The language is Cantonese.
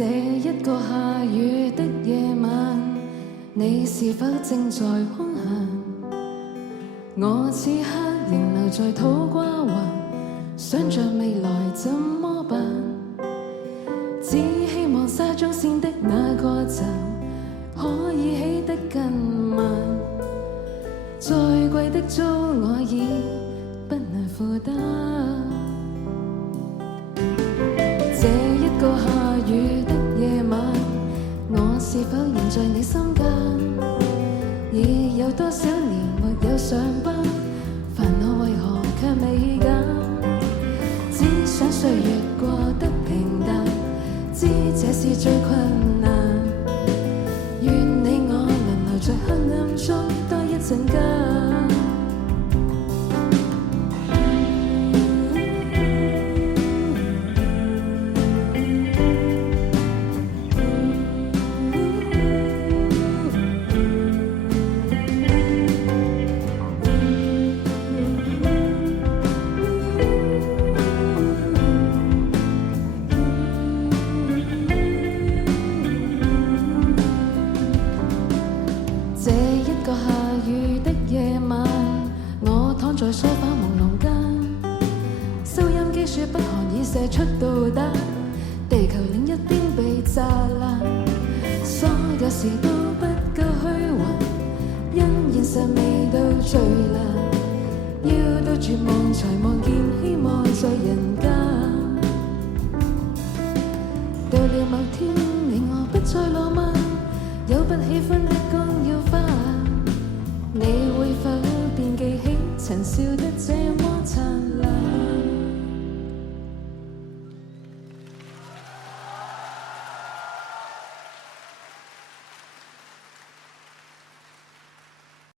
這一個下雨的夜晚，你是否正在空閒？我此刻仍留在土瓜灣，想着未來怎麼辦？只希望沙中線的那個站可以起得更慢，再貴的租我已不能負擔。這一個下雨的夜晚，我是否仍在你心間？已有多少年沒有上班，煩惱為何卻未減？只想歲月過得平淡，知這是最困難。願你我能留在黑暗中多一陣間。這一個下雨的夜晚，我躺在梳化朦朧間，收音機說北韓已射出導彈，地球另一邊被炸爛，所有事都不夠虛幻，因現實未到最難，要到絕望才望見希望在人間。到了某天，你我不再浪漫，有不喜歡的